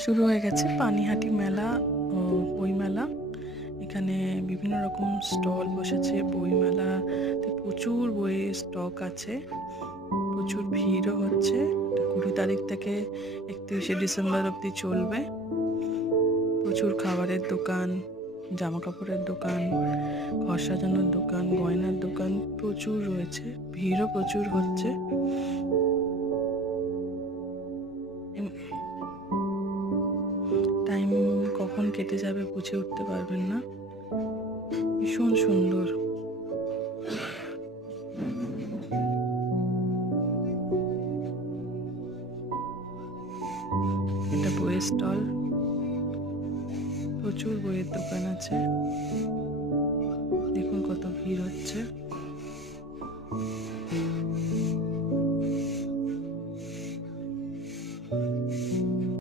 শুরু হয়ে গেছে পানিহাটি মেলা ও বইমেলা। এখানে বিভিন্ন রকম স্টল বসেছে। বইমেলাতে প্রচুর বইয়ের স্টক আছে, প্রচুর ভিড়ও হচ্ছে। 20 তারিখ থেকে 31শে ডিসেম্বর অবধি চলবে। প্রচুর খাবারের দোকান, জামা কাপড়ের দোকান, ঘর সাজানোর দোকান, গয়নার দোকান প্রচুর রয়েছে। ভিড়ও প্রচুর হচ্ছে। টাইম কখন কেটে যাবে বুঝে উঠতে পারবেন না। ভীষণ সুন্দর। এটা বইয়ের স্টল, প্রচুর বইয়ের দোকান আছে। দেখুন কত ভিড় হচ্ছে।